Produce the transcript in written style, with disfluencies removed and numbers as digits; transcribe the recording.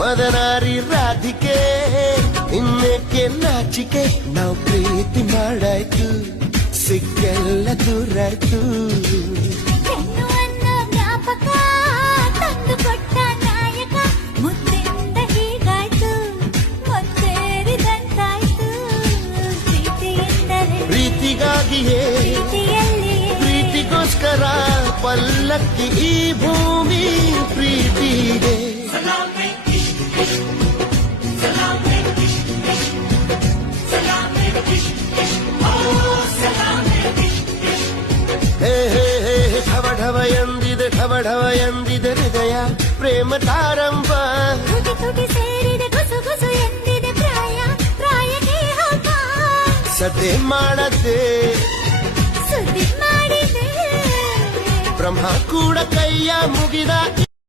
ಮದನಾರಿ ರಾಧಿಕೆ ಇನ್ನೇಕೆ ನಾಚಿಕೆ ನಾವು ಪ್ರೀತಿ ಮಾಡಾಯ್ತು ಸಿಕ್ಕೆಲ್ಲ ದೂರಾಯ್ತು ಜ್ಞಾಪಕ ತಂದು ಕೊಟ್ಟ ನಾಯಕ ಮುದ್ದಿಂದ ಹೀಗಾಯ್ತು ಮುತ್ತೇರಿದಂತಾಯ್ತು ಪ್ರೀತಿಯಿಂದಲೇ ಪ್ರೀತಿಗಾಗಿಯೇ ಪ್ರೀತಿಗೋಸ್ಕರ ಪಲ್ಲಕ್ಕಿ ಈ ಭೂಮಿ ಪ್ರೀತಿಗೆ ಢವ ಢವ ಎಂದಿದೆ ಹೃದಯ ಪ್ರೇಮ ತಾರಂಭ ತುಟಿ ಸೇರಿದೆ ಗುಸು ಗುಸು ಎಂದಿದೆ ಪ್ರಾಯ ಪ್ರಾಯಕ್ಕೆ ಹೋಗ ಸದೆ ಮಾಡದೆ ಸುದ್ದಿ ಮಾಡಿದೆ ಬ್ರಹ್ಮ ಕೂಡ ಕೈಯ ಮುಗಿದ